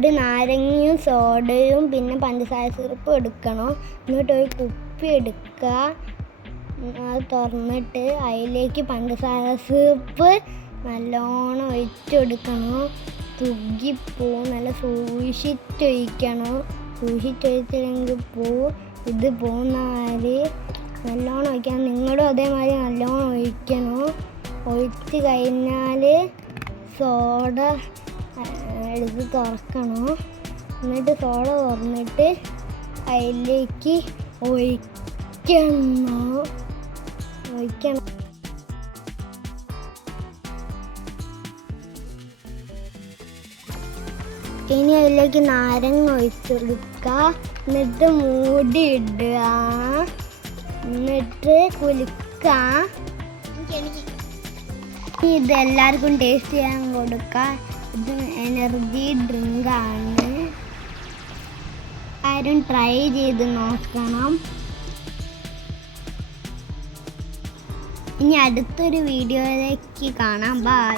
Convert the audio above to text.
ഒരു നാരങ്ങയും സോഡയും പിന്നെ പഞ്ചസാര സിറപ്പും എടുക്കണം. എന്നിട്ട് ഒരു കുപ്പി എടുക്കുക, അത് തുറന്നിട്ട് അതിലേക്ക് പഞ്ചസാര സിറപ്പ് നല്ലോണം ഒഴിച്ചെടുക്കണം. തുഗ്ഗിപ്പോവും. നല്ല സൂക്ഷിച്ചൊഴിക്കണം. സൂക്ഷിച്ചൊഴിച്ചില്ലെങ്കിൽ ഇത് പോകുന്നമാതിരി നല്ലോണം ഒഴിക്കണം. നിങ്ങളും അതേമാതിരി നല്ലോണം ഒഴിക്കണം. ഒഴിച്ച് കഴിഞ്ഞാൽ സോഡ എടുത്ത് തുറക്കണം. എന്നിട്ട് സോഡ തുറന്നിട്ട് അതിലേക്ക് ഒഴിക്കണം. ഇനി അതിലേക്ക് നാരങ്ങ ഒഴിച്ചെടുക്കുക. എന്നിട്ട് മൂടി ഇടുക. എന്നിട്ട് കുലുക്കുക. ഇതെല്ലാവർക്കും ടേസ്റ്റ് ചെയ്യാൻ കൊടുക്കുക. ഇത് എനർജി ഡ്രിങ്കാണ്. ആരും ട്രൈ ചെയ്ത് നോക്കണം. ഇനി അടുത്തൊരു വീഡിയോയിലേക്ക് കാണാം. ബൈ.